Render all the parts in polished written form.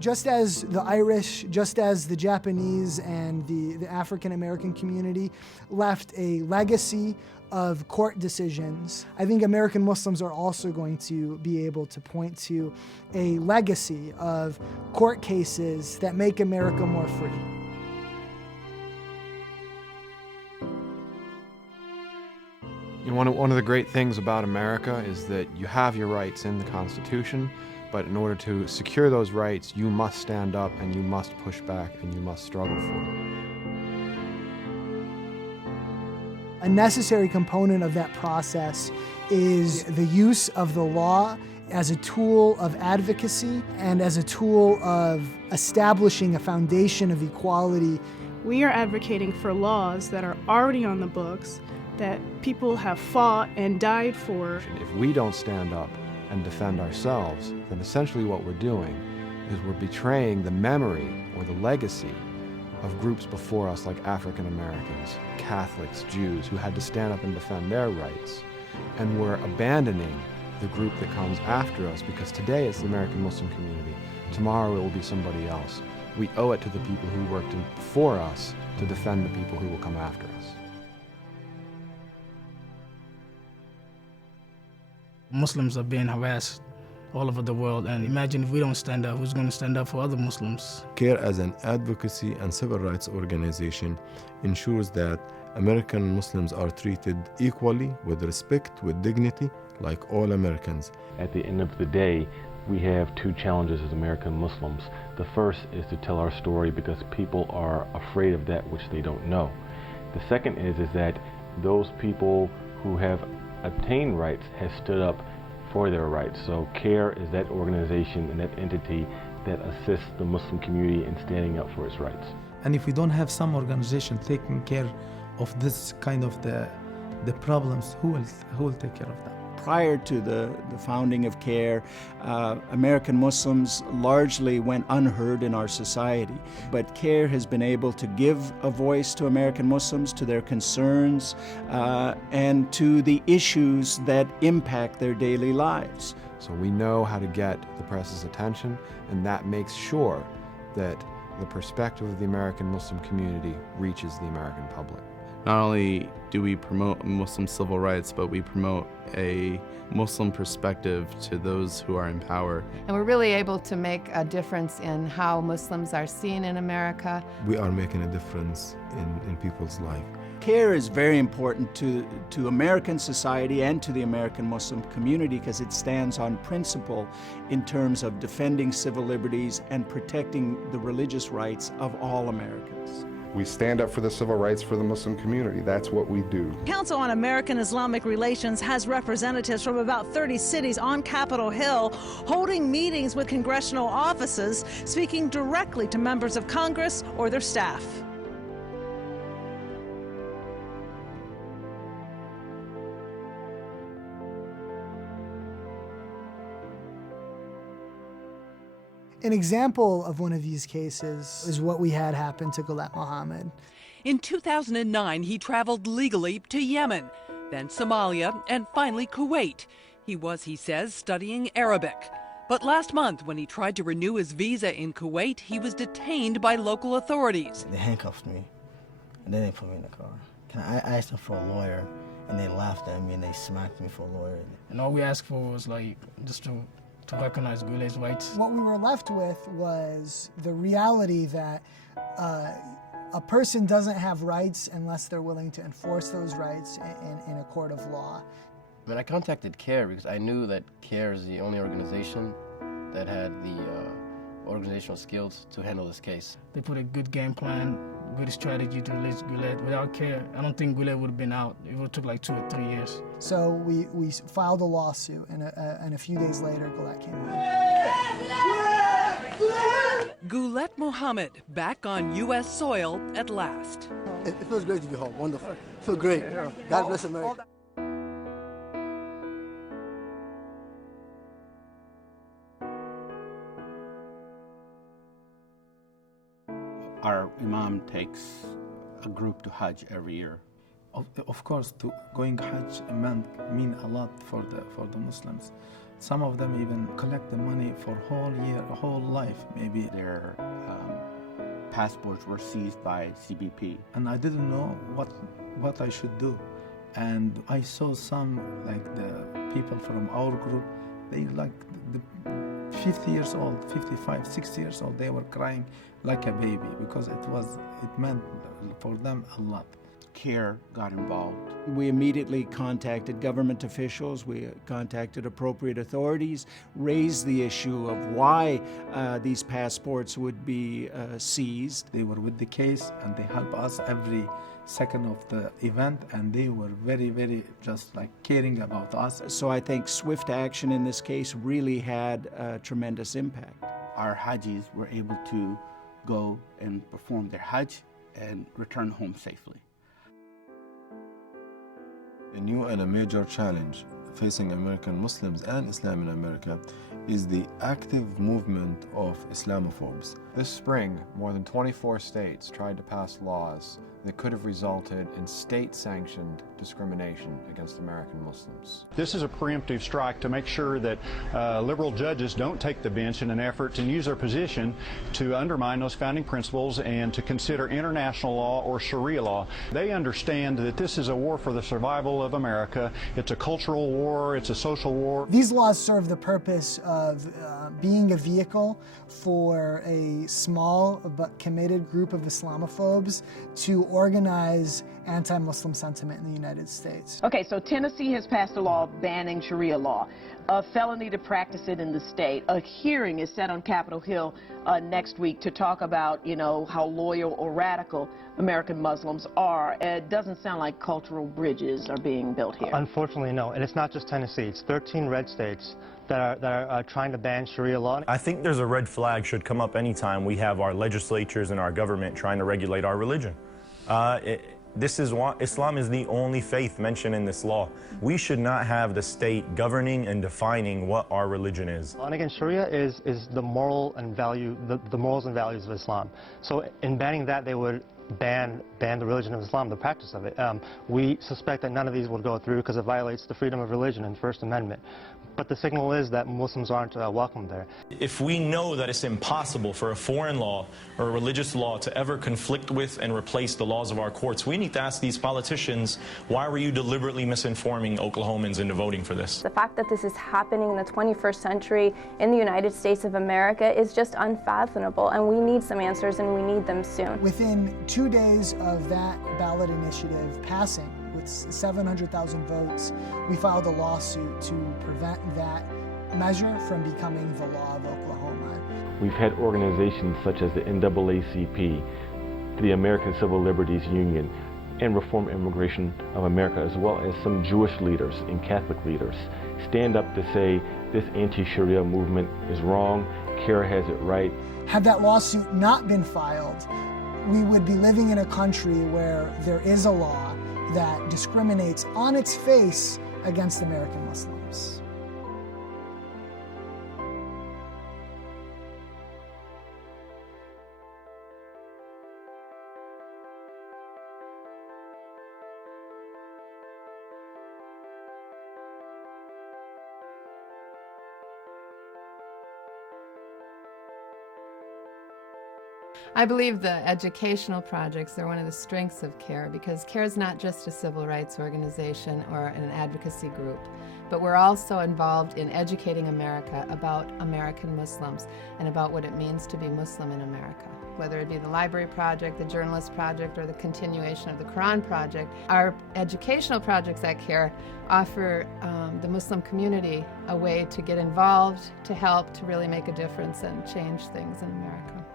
Just as the Irish, just as the Japanese and the African American community left a legacy of court decisions, I think American Muslims are also going to be able to point to a legacy of court cases that make America more free. You know, one of the great things about America is that you have your rights in the Constitution, but in order to secure those rights, you must stand up and you must push back and you must struggle for them. A necessary component of that process is the use of the law as a tool of advocacy and as a tool of establishing a foundation of equality. We are advocating for laws that are already on the books, that people have fought and died for. If we don't stand up and defend ourselves, then essentially what we're doing is we're betraying the memory or the legacy of groups before us like African Americans, Catholics, Jews, who had to stand up and defend their rights. And we're abandoning the group that comes after us, because today it's the American Muslim community, tomorrow it will be somebody else. We owe it to the people who worked before us to defend the people who will come after us. Muslims are being harassed all over the world, and imagine if we don't stand up, who's going to stand up for other Muslims? CAIR as an advocacy and civil rights organization ensures that American Muslims are treated equally, with respect, with dignity, like all Americans. At the end of the day, we have two challenges as American Muslims. The first is to tell our story because people are afraid of that which they don't know. The second is that those people who have obtained rights has stood up for their rights. So CAIR is that organization and that entity that assists the Muslim community in standing up for its rights. And if we don't have some organization taking care of this kind of the problems, who will take care of that? Prior to the founding of CAIR, American Muslims largely went unheard in our society. But CAIR has been able to give a voice to American Muslims, to their concerns, and to the issues that impact their daily lives. So we know how to get the press's attention, and that makes sure that the perspective of the American Muslim community reaches the American public. Not only do we promote Muslim civil rights, but we promote a Muslim perspective to those who are in power. And we're really able to make a difference in how Muslims are seen in America. We are making a difference in people's life. CAIR is very important to American society and to the American Muslim community because it stands on principle in terms of defending civil liberties and protecting the religious rights of all Americans. We stand up for the civil rights for the Muslim community. That's what we do. Council on American-Islamic Relations has representatives from about 30 cities on Capitol Hill holding meetings with congressional offices, speaking directly to members of Congress or their staff. An example of one of these cases is what we had happen to Ghulam Mohammed. In 2009, he traveled legally to Yemen, then Somalia, and finally Kuwait. He was, he says, studying Arabic. But last month, when he tried to renew his visa in Kuwait, he was detained by local authorities. They handcuffed me, and then they put me in the car. I asked them for a lawyer, and they laughed at me, and they smacked me for a lawyer. And all we asked for was just to recognize Gulen's rights. What we were left with was the reality that a person doesn't have rights unless they're willing to enforce those rights in a court of law. When I contacted CAIR because I knew that CAIR is the only organization that had the organizational skills to handle this case. They put a good game plan, good strategy to release Gulen. Without CAIR, I don't think Gulen would have been out. It would have took like 2 or 3 years. So we filed a lawsuit, and a few days later, Gulen came home. Ghulam Mohammed back on U.S. soil at last. It feels great to be home. Wonderful. I feel great. God bless America. Our Imam takes a group to Hajj every year. Of course, going Hajj mean a lot for the Muslims. Some of them even collect the money for whole year, a whole life, maybe. Their passports were seized by CBP. And I didn't know what I should do. And I saw some, like the people from our group, they like the 50 years old, 55, 60 years old, they were crying like a baby because it meant for them a lot. CAIR got involved. We immediately contacted government officials, we contacted appropriate authorities, raised the issue of why these passports would be seized. They were with the case and they helped us every second of the event, and they were very, very just like caring about us. So I think swift action in this case really had a tremendous impact. Our Hajis were able to go and perform their Hajj and return home safely. A new and a major challenge facing American Muslims and Islam in America is the active movement of Islamophobes. This spring, more than 24 states tried to pass laws that could have resulted in state-sanctioned discrimination against American Muslims. This is a preemptive strike to make sure that liberal judges don't take the bench in an effort to use their position to undermine those founding principles and to consider international law or Sharia law. They understand that this is a war for the survival of America. It's a cultural war, it's a social war. These laws serve the purpose of being a vehicle for a small but committed group of Islamophobes to organize anti-Muslim sentiment in the United States. Okay, so Tennessee has passed a law banning Sharia law, a felony to practice it in the state. A hearing is set on Capitol Hill next week to talk about, you know, how loyal or radical American Muslims are. It doesn't sound like cultural bridges are being built here. Unfortunately, no. And it's not just Tennessee. It's 13 red states that are trying to ban Sharia law. I think there's a red flag should come up anytime we have our legislatures and our government trying to regulate our religion. Islam is the only faith mentioned in this law. We should not have the state governing and defining what our religion is. And again, Sharia is the moral and value, the morals and values of Islam. So in banning that, they would ban the religion of Islam, the practice of it. We suspect that none of these will go through because it violates the freedom of religion and First Amendment. But the signal is that Muslims aren't welcome there. If we know that it's impossible for a foreign law or a religious law to ever conflict with and replace the laws of our courts, we need to ask these politicians, why were you deliberately misinforming Oklahomans into voting for this? The fact that this is happening in the 21st century in the United States of America is just unfathomable, and we need some answers, and we need them soon. Within 2 days of that ballot initiative passing, with 700,000 votes, we filed a lawsuit to prevent that measure from becoming the law of Oklahoma. We've had organizations such as the NAACP, the American Civil Liberties Union, and Reform Immigration of America, as well as some Jewish leaders and Catholic leaders, stand up to say this anti-Sharia movement is wrong, CAIR has it right. Had that lawsuit not been filed, we would be living in a country where there is a law that discriminates on its face against American Muslims. I believe the educational projects are one of the strengths of CAIR, because CAIR is not just a civil rights organization or an advocacy group, but we're also involved in educating America about American Muslims and about what it means to be Muslim in America. Whether it be the Library Project, the Journalist Project, or the continuation of the Quran Project, our educational projects at CAIR offer the Muslim community a way to get involved, to help, to really make a difference and change things in America.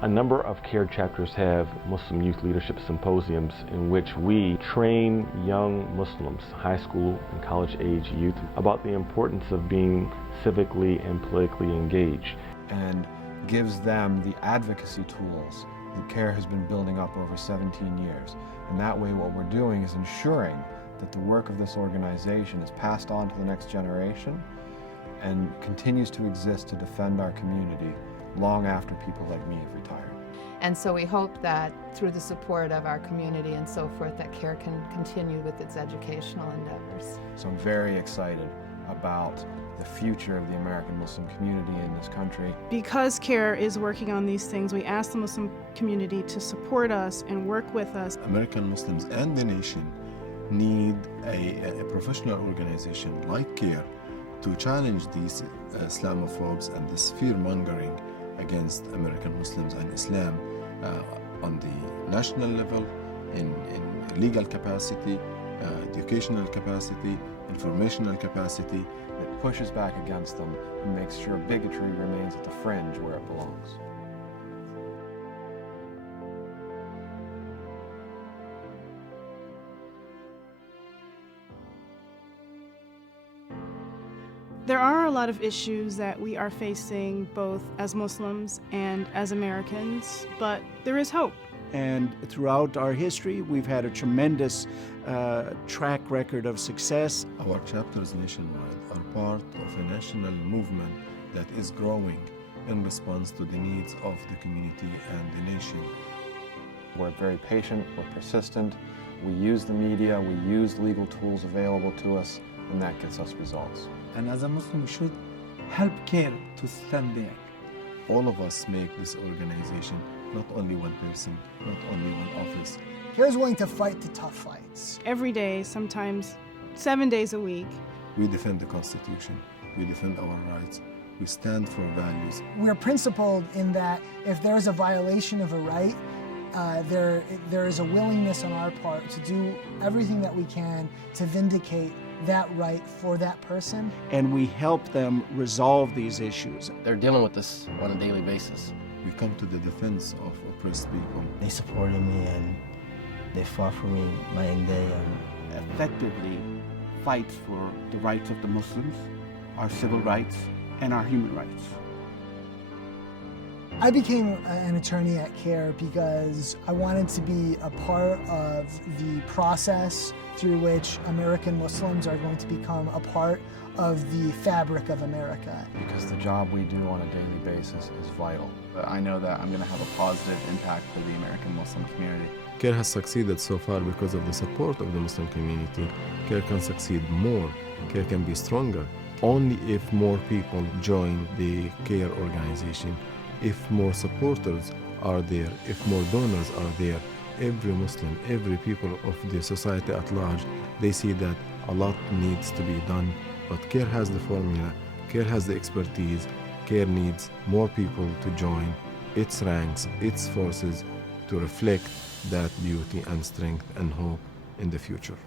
A number of CAIR chapters have Muslim Youth Leadership Symposiums in which we train young Muslims, high school and college age youth, about the importance of being civically and politically engaged. And gives them the advocacy tools that CAIR has been building up over 17 years. And that way what we're doing is ensuring that the work of this organization is passed on to the next generation and continues to exist to defend our community long after people like me have retired. And so we hope that through the support of our community and so forth, that CAIR can continue with its educational endeavors. So I'm very excited about the future of the American Muslim community in this country. Because CAIR is working on these things, we ask the Muslim community to support us and work with us. American Muslims and the nation need a professional organization like CAIR to challenge these Islamophobes and this fear-mongering against American Muslims and Islam on the national level, in legal capacity, educational capacity, informational capacity. It pushes back against them and makes sure bigotry remains at the fringe where it belongs. There are a lot of issues that we are facing both as Muslims and as Americans, but there is hope. And throughout our history, we've had a tremendous track record of success. Our chapters nationwide are part of a national movement that is growing in response to the needs of the community and the nation. We're very patient, we're persistent, we use the media, we use legal tools available to us, and that gets us results. And as a Muslim, we should help CAIR to stand there. All of us make this organization, not only one person, not only one office. CAIR is willing to fight the tough fights. Every day, sometimes 7 days a week. We defend the Constitution, we defend our rights, we stand for values. We're principled in that if there is a violation of a right, there is a willingness on our part to do everything that we can to vindicate that right for that person. And we help them resolve these issues. They're dealing with this on a daily basis. We come to the defense of oppressed people. They supported me and they fought for me night and day. And effectively fight for the rights of the Muslims, our civil rights, and our human rights. I became an attorney at CAIR because I wanted to be a part of the process through which American Muslims are going to become a part of the fabric of America. Because the job we do on a daily basis is vital. I know that I'm going to have a positive impact for the American Muslim community. CAIR has succeeded so far because of the support of the Muslim community. CAIR can succeed more. CAIR can be stronger only if more people join the CAIR organization. If more supporters are there, if more donors are there, every Muslim, every people of the society at large, they see that a lot needs to be done. But CAIR has the formula, CAIR has the expertise, CAIR needs more people to join its ranks, its forces to reflect that beauty and strength and hope in the future.